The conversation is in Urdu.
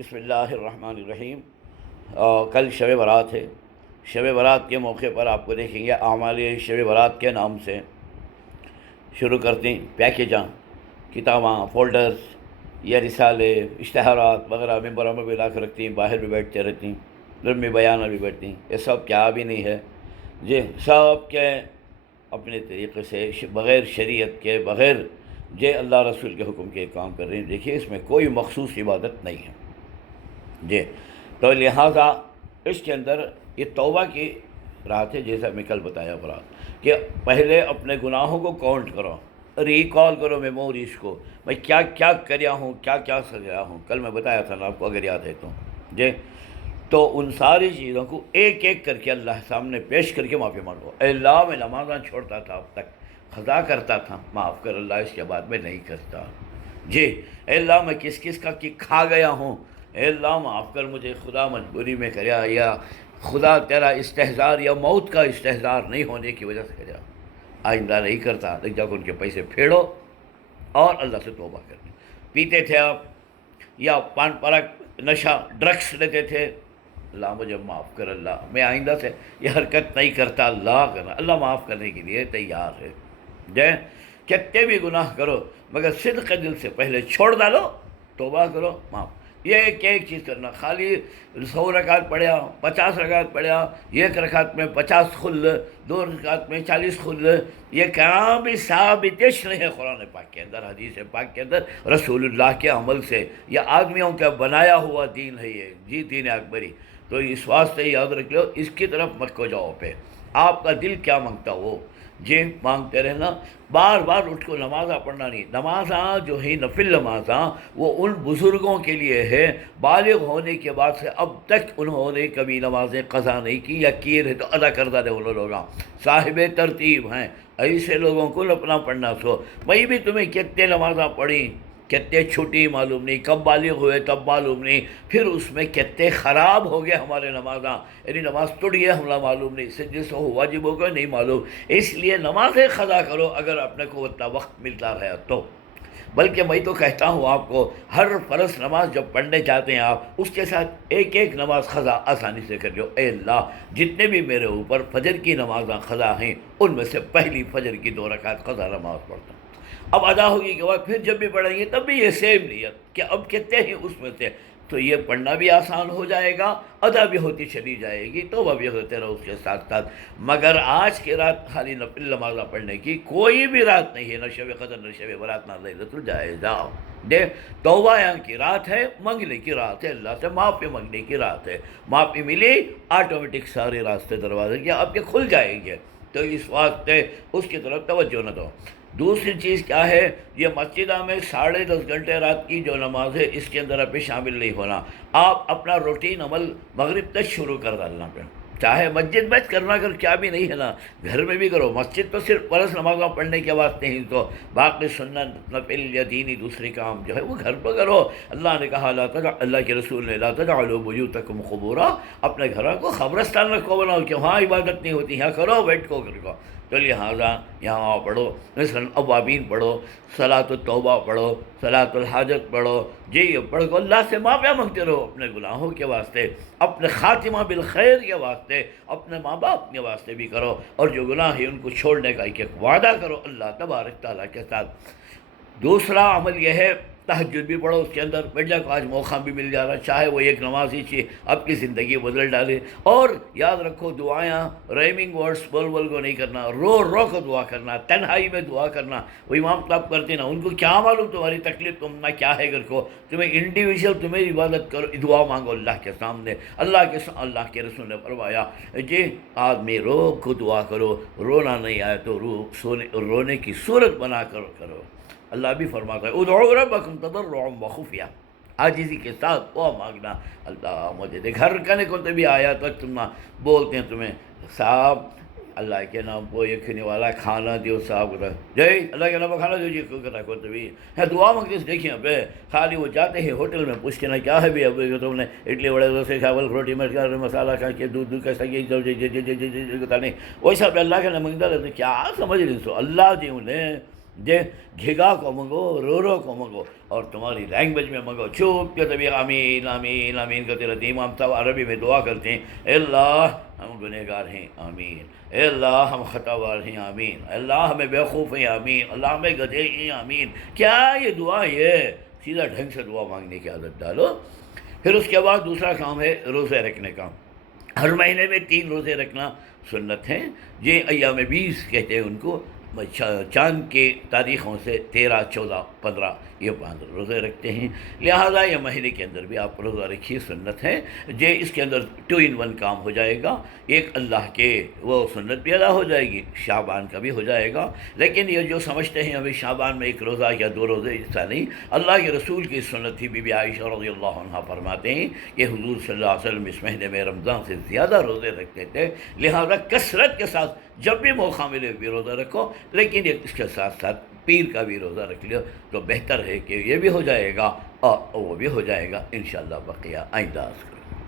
بسم اللہ الرحمن الرحیم۔ کل شب برات ہے۔ شب برات کے موقع پر آپ کو دیکھیں گے اعمال شب برات کے نام سے شروع کرتے ہیں پیکیجاں، کتاباں، فولڈرز یا رسالے، اشتہارات وغیرہ ممبروں میں بھی لا کے رکھتی ہیں، باہر بھی بیٹھتے رہتی ہیں، گھر میں بیانہ بھی بیٹھتی ہیں۔ یہ سب کیا بھی نہیں ہے جی، سب کے اپنے طریقے سے بغیر شریعت کے، بغیر جے اللہ رسول کے حکم کے کام کر رہے ہیں۔ دیکھیے اس میں کوئی مخصوص عبادت نہیں ہے جی، تو لہٰذا اس کے اندر یہ توبہ کی رات ہے، جیسا میں کل بتایا برات کہ پہلے اپنے گناہوں کو کاؤنٹ کرو، ریکال کرو میموریز کو، میں کیا کیا کریا ہوں، کیا کیا سجایا ہوں۔ کل میں بتایا تھا نا آپ کو، اگر یاد ہے تو جی، تو ان ساری چیزوں کو ایک ایک کر کے اللہ سامنے پیش کر کے معافی مانگو۔ اے اللہ میں نمازاں چھوڑتا تھا، اب تک قضا کرتا تھا، معاف کر اللہ، اس کے بعد میں نہیں کرتا جی۔ اے اللہ میں کس کس کا کی کھا گیا ہوں، اے اللہ معاف کر مجھے، خدا مجبوری میں کریا، یا خدا تیرا استحضار یا موت کا استحضار نہیں ہونے کی وجہ سے کریا، آئندہ نہیں کرتا۔ دیکھ جا کے ان کے پیسے پھیڑو اور اللہ سے توبہ کر دیں۔ پیتے تھے آپ یا پان پرک، نشہ، ڈرگس لیتے تھے، اللہ مجھے معاف کر، اللہ میں آئندہ سے یہ حرکت نہیں کرتا، اللہ کرنا، اللہ معاف کرنے کے لیے تیار ہے جے۔ کتنے بھی گناہ کرو مگر صدق دل سے پہلے چھوڑ ڈالو، توبہ کرو، معاف۔ یہ ایک ایک چیز کرنا، خالی 100 رکعت پڑھیا، 50 رکعت پڑھیا، ایک رکعت میں 50 خل، 2 رکعت میں 40 خل، یہ کام بھی ثابتش نہیں ہے قرآن پاک کے اندر، حدیث پاک کے اندر، رسول اللہ کے عمل سے، یا آدمیوں کا بنایا ہوا دین ہے یہ جی، دین اکبری۔ تو اس واسطے یاد رکھ لو، اس کی طرف مت کو جاؤ پہ، آپ کا دل کیا مانگتا ہو جی، مانگتے رہنا، بار بار اٹھ کو نمازاں پڑھنا نہیں۔ نمازاں جو ہے نفل نمازاں، وہ ان بزرگوں کے لیے ہے، بالغ ہونے کے بعد سے اب تک انہوں نے کبھی نمازیں قضا نہیں کی، یا کی رہے تو ادا کردہ دے، انہوں لوگاں صاحب ترتیب ہیں، ایسے لوگوں کو اپنا پڑھنا سو۔ میں بھی تمہیں کتنے نمازاں پڑھی، کتنے چھٹی معلوم نہیں، کب بالغ ہوئے تب معلوم نہیں، پھر اس میں کتنے خراب ہو گئے ہمارے نمازاں، یعنی نماز ٹوٹ گیا ہمارا معلوم نہیں، سجدے سے واجب ہو گئے نہیں معلوم۔ اس لیے نمازیں قضا کرو اگر اپنے کو اتنا وقت ملتا رہا تو۔ بلکہ میں تو کہتا ہوں آپ کو، ہر فرض نماز جب پڑھنے جاتے ہیں آپ، اس کے ساتھ ایک ایک نماز قضا آسانی سے کر لو۔ اے اللہ جتنے بھی میرے اوپر فجر کی نمازاں قضا ہیں، ان میں سے پہلی فجر کی 2 رکعت قضا نماز پڑھتا ہوں، اب ادا ہوگی کے بعد پھر جب بھی پڑھیں گے تب بھی یہ سیم نیت کہ اب کتنے ہیں اس میں سے، تو یہ پڑھنا بھی آسان ہو جائے گا، ادا بھی ہوتی چلی جائے گی، توبہ بھی ہوتے رہو اس کے ساتھ ساتھ۔ مگر آج کی رات خالی نفل نمازہ پڑھنے کی کوئی بھی رات نہیں ہے، نہ شب قدر، نہ شب برات، نہ لیلۃ الجائزہ دے۔ توبہ یہاں کی رات ہے، منگنے کی رات ہے، اللہ سے معافی منگنے کی رات ہے۔ معافی ملی، آٹومیٹک سارے راستے دروازے کیا آپ کے کھل جائیں گے، تو اس واسطے اس کی طرف توجہ نہ دو۔ دوسری چیز کیا ہے، یہ مسجدہ میں 10.5 گھنٹے رات کی جو نماز ہے، اس کے اندر ابھی شامل نہیں ہونا۔ آپ اپنا روٹین عمل مغرب تک شروع کر ڈالنا پہ، چاہے مسجد میں کرنا، اگر کیا بھی نہیں ہے نا گھر میں بھی کرو۔ مسجد تو صرف فرض نمازوں پڑھنے کے واسطے ہی، تو باقی سنت، نفل یا دینی دوسری کام جو ہے وہ گھر پہ کرو۔ اللہ نے کہا اللہ کے رسول نے لا تجعلوا بیوتکم قبورا، اپنے گھروں کو قبرستان رکھو بناؤ کہ وہاں عبادت نہیں ہوتی، یہاں کرو، بیٹھ کو کرو۔ تو لہٰذا یہاں پڑھو، مثلاً اوابین پڑھو، صلاۃ التوبہ پڑھو، صلاۃ الحاجت پڑھو جی، یہ پڑھ کو اللہ سے معافی مانگتے رہو، اپنے گناہوں کے واسطے، اپنے خاتمہ بالخیر کے واسطے، اپنے ماں باپ کے واسطے بھی کرو، اور جو گناہ ہے ان کو چھوڑنے کا ایک ایک وعدہ کرو اللہ تبارک تعالیٰ کے ساتھ۔ دوسرا عمل یہ ہے، تہجد بھی پڑھو، اس کے اندر بیٹھ کو آج موقع بھی مل جا رہا، چاہے وہ ایک نماز ہی چاہیے آپ کی زندگی بدل ڈالے۔ اور یاد رکھو، دعائیں ریمنگ ورڈز بول کو نہیں کرنا، رو رو کو دعا کرنا، تنہائی میں دعا کرنا۔ وہ امام صاحب کرتے نا، ان کو کیا معلوم تمہاری تکلیف تم نہ کیا ہے، گھر کو تمہیں انڈیویجول تمہیں عبادت کرو، دعا مانگو اللہ کے سامنے۔ اللہ کے رسول نے فرمایا جی، آدمی رو کو دعا کرو، رونا نہیں آئے تو رونے کی صورت بنا کر کرو۔ اللہ بھی فرماتا ہے ادعوا ربکم تضرعا وخفیہ، عاجزی کے ساتھ دعا مانگنا، اللہ مجھے دے گھر کنے کو بھی آیا تو تم بولتے ہیں تمہیں صاحب اللہ کے نام کو یہ کھنے والا کھانا دیو، صاحب کو جی اللہ کے نام کو کھانا دیو جی، کو کرا کو بھی ہے دعا مانگتے سے دیکھیں اب خالی وہ جاتے ہیں ہوٹل میں پوچھتے نا کیا ہے بھی، اب تم نے اڈلی وڑے ڈوسے چاول روٹی مرچ مسالہ کھا کے دودھ کیسا نہیں ویسا اللہ کے نام مانگتا رہتے، کیا سمجھ رہے سو اللہ جی انہیں دے گھگا کو منگو، رو رو کو منگو، اور تمہاری لینگویج میں منگو، چھپ کے طبیعہ آمین آمین آمین کرتے رہتے ہیں۔ امام صاحب عربی میں دعا کرتے ہیں، اے اللہ ہم گنہگار ہیں آمین، اے اللہ ہم خطا وار ہیں آمین، اے اللہ ہمیں بیوقوف ہیں آمین، اللہ ہمیں گدھے ہیں آمین۔ کیا یہ دعا یہ سیدھا ڈھنگ سے دعا مانگنے کی عادت ڈالو۔ پھر اس کے بعد دوسرا کام ہے روزے رکھنے کا۔ ہر مہینے میں 3 روزے رکھنا سنت ہیں، یہ ایام 20 کہتے ہیں ان کو، چاند کے تاریخوں سے 13، 14، 15 یہ 5 روزے رکھتے ہیں، لہٰذا یہ مہینے کے اندر بھی آپ روزہ رکھیے، سنت ہے۔ اس کے اندر 2 in 1 کام ہو جائے گا، ایک اللہ کے وہ سنت بھی ادا ہو جائے گی، شعبان کا بھی ہو جائے گا۔ لیکن یہ جو سمجھتے ہیں ابھی شعبان میں 1 روزہ یا 2 روزے، ایسا نہیں، اللہ کے رسول کی سنت تھی۔ بی بی عائشہ رضی اللہ عنہ فرماتے ہیں کہ حضور صلی اللہ علیہ وسلم اس مہینے میں رمضان سے زیادہ روزے رکھتے تھے، لہذا کثرت کے ساتھ جب بھی موقع ملے بھی روزہ رکھو، لیکن اس کے ساتھ ساتھ پیر کا بھی روزہ رکھ لو تو بہتر ہے کہ یہ بھی ہو جائے گا اور وہ بھی ہو جائے گا انشاءاللہ۔ بقیہ آئندہ عرض کروں۔